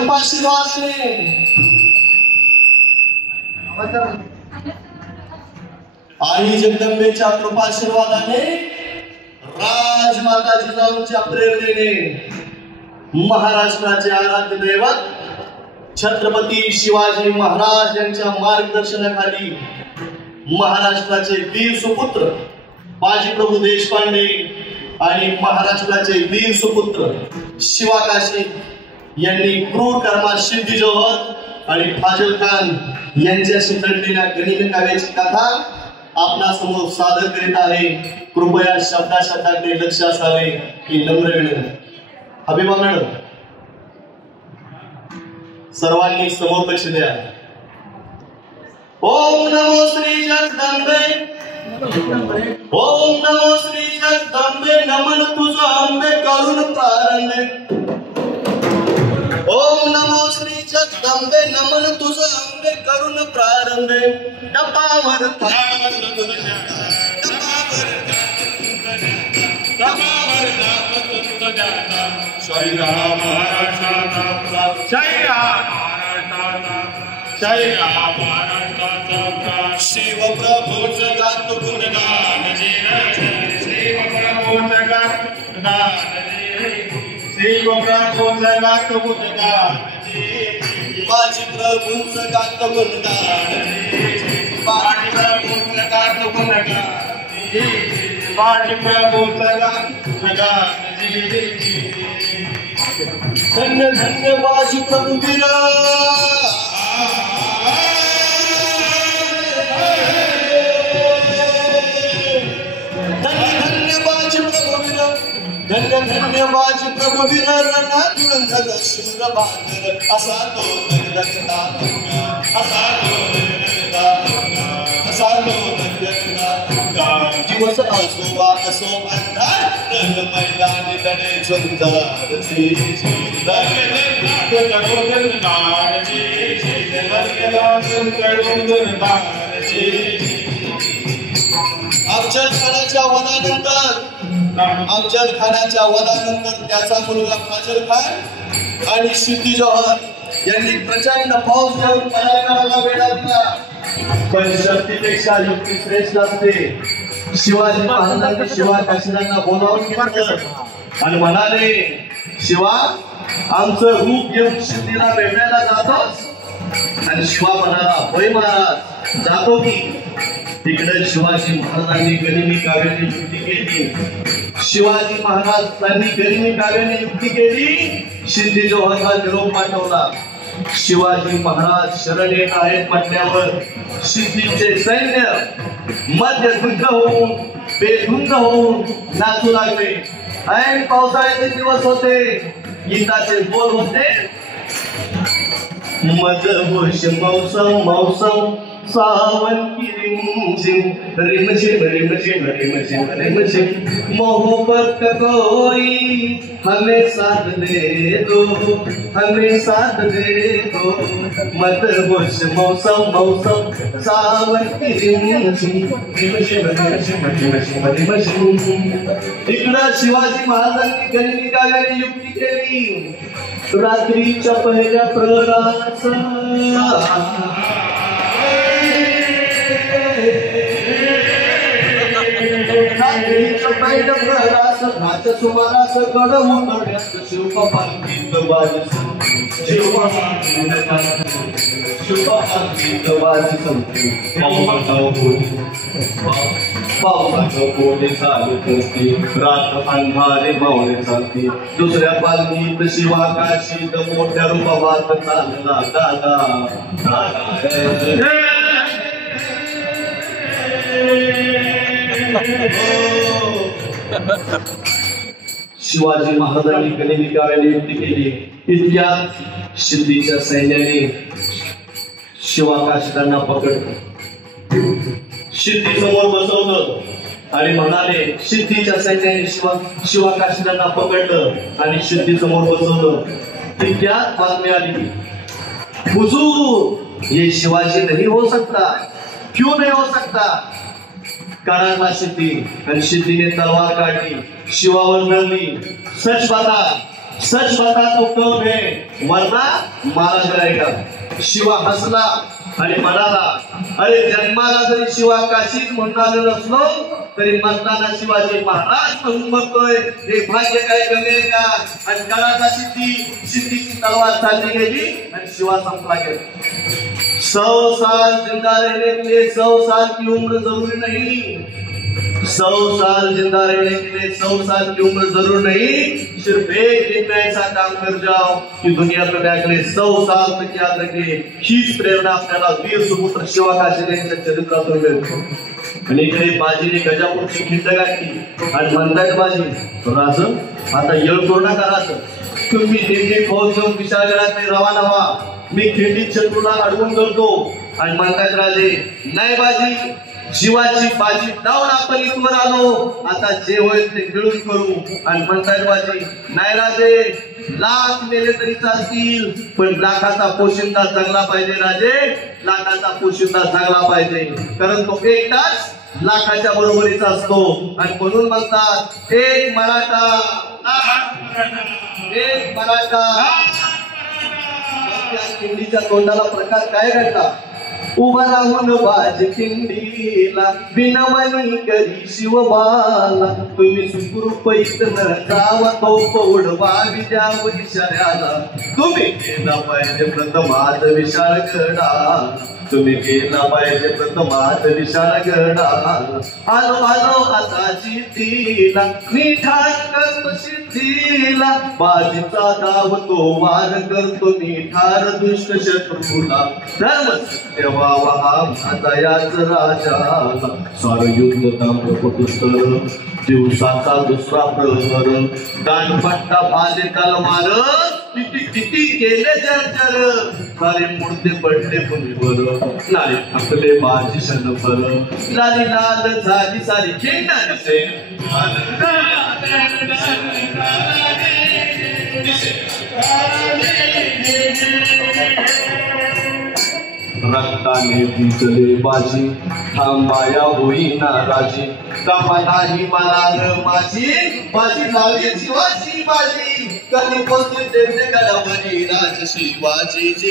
कृपाशीर्वादाने आई जगदंबेच्या कृपाशीर्वादाने राजमाता जिजाऊंच्या प्रेरणेने महाराष्ट्राचे आराध्य दैवत छत्रपती शिवाजी महाराज यांच्या मार्गदर्शनाखाली महाराष्ट्राचे वीर सुपुत्र बाजीप्रभू देशपांडे आणि महाराष्ट्राचे वीर सुपुत्र शिवाकाशी यांनी क्रूर कर्मात सिद्धी जोहर आणि फाजल खान यांच्याशी घडलेल्या गनिमी काव्याची कथा आपणासमोर सादर करीत आहे. कृपया शब्दाशब्दाकडे लक्ष असावे ही नम्र विनंती. हबीबा मॅडम सर्वांनी समोर लक्ष द्या. ओम नमो श्री जगदंबे, ओम नमो श्री जगदंबे, नमन तुझं अंबे करून प्रारंभे. ओम नमो श्री जगदंबे, नमन तुझं अंबे करून प्रारंभे. डपावर जय राम महाराष्ट्राचा, जय राम महाराष्ट्राचा, जय राम महाराष्ट्राचा. शिवप्रभूचं गात गुणगान शिवप्रभूचं गात गुणगान, शिवप्रभूचं गात गुणगान, बाजी प्रभूचं गात गुणगान, बाजी प्रभूचं गात गुणगान, बाजी प्रभूचं गात गुणगान. धन्य धन्य बाजी प्रभू वीर, धन्य धन्य बाजी प्रभू वीर, रणातून धर शूर बहादर असा तो निर्दक्षता, असा तो निर्दक्षता, असा तो निर्दक्षता. दिवस असो वा असो अंधार, रण मैदानी लढे झुंजारची, अफजल खानाच्या वधानंतर अफजल खानाच्या वधानंतर त्याचा मुलगा फाजल खान आणि सिद्धी जोहर यांनी प्रचंड फौज घेऊन पराक्रमाला वेढा दिला. पण शक्तीपेक्षा युक्ती श्रेष्ठ असते. शिवाजी महाराजांनी शिवाकाशीरांना बोलावून घेतलं आणि म्हणाले, शिवा आमचं रूप घेऊन सिद्धीला भेटायला जातोस? आणि शिवा म्हणाला, होय महाराज जातो की. तिकडे शिवाजी महाराजांनी गनिमी काव्याने युक्ती केली. शिवाजी महाराजांनी गनिमी काव्याने युक्ती केली. सिद्धी जोहरला निरोप पाठवला. शिवाजी महाराज शरण येत आहेत म्हटल्यावर सिद्धीचे सैन्य मध्य धुंद होऊन बेधुंद होऊन नाचू लागले. ऐन पावसाळ्याचे दिवस होते. गीताचे बोल होते, मधुश मौसम मौसम सावन की रिमझिम रिमझिम रिमझिम रिमझिम रिमझिम, मोहब्बत का कोई हमें साथ दे दो, हमें साथ दे दो. मधुश मौसम मौसम सावन की रिमझिम रिमझिम रिमझिम रिमझिम रिमझिम. इकडं शिवाजी महाराजांनी गनिमी काव्याने युक्ती केली. रात्रीच्या पहिल्या प्रहरास रात्र सुमारास गड उतरण्यास शिवपांकित वाजस, शिवपांकित वाजस. पावसाचं पोटे चालत असते, रात्र अंधारे मावळे चालते. दुसऱ्या पालखीत शिवाकाशीत मोठ्या रूपात चालला दादा दादा. शिवाजी महाराजांनी गनिमी काव्याने युक्ती केली. इतक्यात सिद्धीच्या सैन्याने शिवाकाशीरांना पकडलं. सिद्धी समोर बसवलं आणि म्हणाले, सिद्धीच्या सैन्याने शिवाकाशीरांना पकडलं आणि सिद्धी समोर बसवलं. इतक्यात बातमी आली, हुजूर ये शिवाजी नहीं हो सकता. क्यों नहीं हो सकता? कानाला सिद्धी आणि सिद्धीने तलवार काढली, शिवावर धरली. सच बता सच बता तो कौन है वरना मारा जाएगा. शिवा हसला आणि म्हणाला, अरे जन्माला जरी शिवा काशीच म्हणून आलो नसलो तरी मरताना शिवाजी महाराज म्हणून मरतोय. हे भाग्य काय कमी आहे का? आणि कळाचा सिद्धीची तलवार चालली गेली आणि शिवा संपला गेला. 100 साल जिंदा रहने के लिए 100 साल की उम्र जरूरी नहीं. 100 साल जिंदा रहने के लिए 100 साल की उम्र जरूर नहीं. सिर्फ एक दिन में ऐसा काम कर जाओ कि दुनिया को अगले 100 साल तक याद रखे. हीच प्रेरणा आपल्याला वीर सुपुत्र शिवा काशीद यांच्या चरित्रातून मिळते. आणि इकडे बाजीने गजापूरची खिंड गाठली आणि म्हणतायत बाजी राज आता येळ पूर्ण करायचं. तुम्ही नेहमी फौज घेऊन विशाळगडात रवाना व्हा. मी खिंडीत शत्रूला अडवून करतो. आणि म्हणतायत राजे नाही बाजी, शिवाची बाजी लावून आपण इथवर आलो. आता जे होईल ते मिळून करू. आणि म्हणतायत बाजी नाही राजे, लाख मेले तरी चालतील पण लाखाचा पोशिंदा जगला पाहिजे. राजे लाखाचा पोशिंदा जगला पाहिजे कारण तो एकटाच लाखाच्या बरोबरीचा असतो. आणि म्हणून म्हणतात एक मराठा एक मराठा. खिंडीच्या तोंडाला प्रकार काय घडला? उभा राहून बाज खिंडीला बिनमनी करी शिवबाला. तुम्ही सुखरूप इथनं जावा तो पौडवा विजाव इशाऱ्याला. तुम्ही केला पाहिजे प्रथमात विशाळ गडा. तुम्ही केला पाहिजे प्रथमात विशाळ गडा. आलो आलो आता सिद्धीला मी ठार करतो सिद्धीला. बाजीचा धाव तो वार करतो मी ठार दुष्ट शत्रूला. धर्म सत्य व्हावा हा माझा याच राजाला. सार युद्ध ताम्रपटुस्तर दिवसाचा दुसरा प्रहर. दानपट्टा भाले तलवार किती किती केले जर्जर. सारे मुर्दे पडले भूमीवर नाही थकले बाजी क्षणभर. लाली लाल झाली सारी खिंड दिसे. रक्ताने भिजले बाजी थांबाया होईना राजी. कमानाही मला माझी बाजी लावली शिवाची बाजी. कधी पोचली तेथे गडावरी राज शिवाजी जी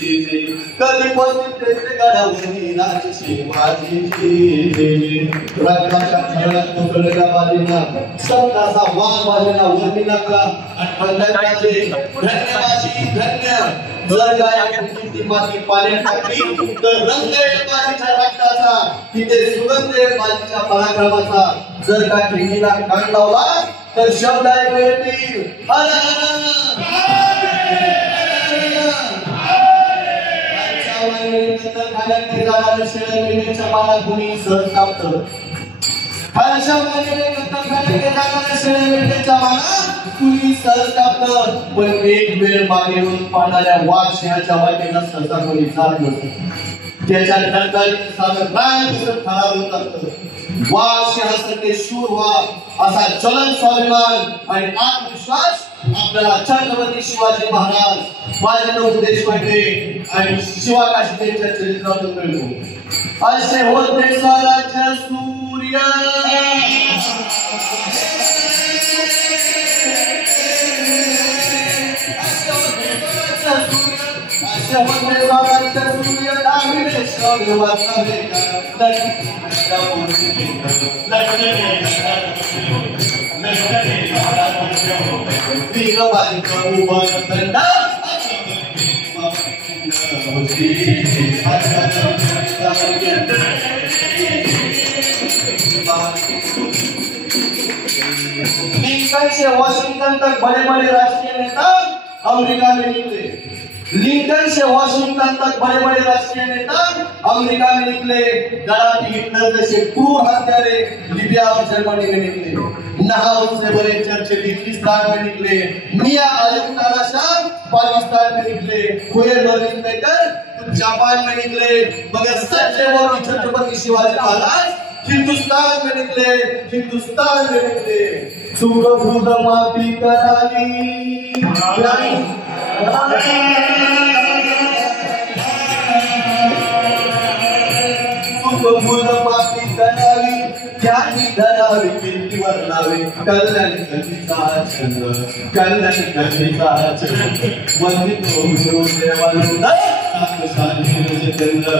जी जी. कधी पोचली तेथे गडावरी राज शिवाजी जी जी. रक्ताच्या खेळात कोसळलेल्या बाजींना सत्ताचा वाघ बाजींना वरती लागला. आणि धन्यवादी धन्य. जर काय ती माती पाण्यात टाकली तर रंग येईल बाजीच्या रक्ताचा. तिथे सुगंध येईल बाजीच्या पराक्रमाचा. जर का खिंडीला कान लावला तर शब्द ऐकू येतील. कुणी सहज कापतं. कुणी सहज कापतं. पण एक वेळ मागे येऊन पाहणाऱ्या वाघ सिंहाच्या वाटेला सहसा कोणी जात नसतं. त्याच्या वाघ सिंहासारखे शूर व्हा असा ज्वलन स्वाभिमान आणि आत्मविश्वास आपल्याला छत्रपती शिवाजी महाराज बाजींना उपदेश वाटले आणि शिवा काशीदच्या चरित्रातून मिळतो. असे होते स्वराज्य सूर्य. असे होते स्वराज्य सूर्य. वॉशिंगटन तक बड़े बड़े राजकीय नेता अमेरिका में निकले. लिंकन से वॉशिंगटन तक बड़े बड़े राजकीय नेता अमेरिका में निकले. गद्दाफी हिटलर जैसे क्रूर हत्यारे लीबिया और जर्मनी में निकले. नहाउन से बड़े चर्चे हिंदुस्तान में निकले. मियां अयूब तानाशाह पाकिस्तान में निकले. हुए मर्लिन बेकर जापान में निकले. मगर सच है वो कि छत्रपति शिवाजी महाराज हिंदुस्तान में निकले. हिंदुस्तान में निकले. सूरभूत माफी कराली फूल माफी करावी ज्याची धरावी कीर्तीवर नावे कल्याण कधीचा छंद कल्याण कधीचा छंद वंदितो गुरु देवानंद साधु साधु चंद्र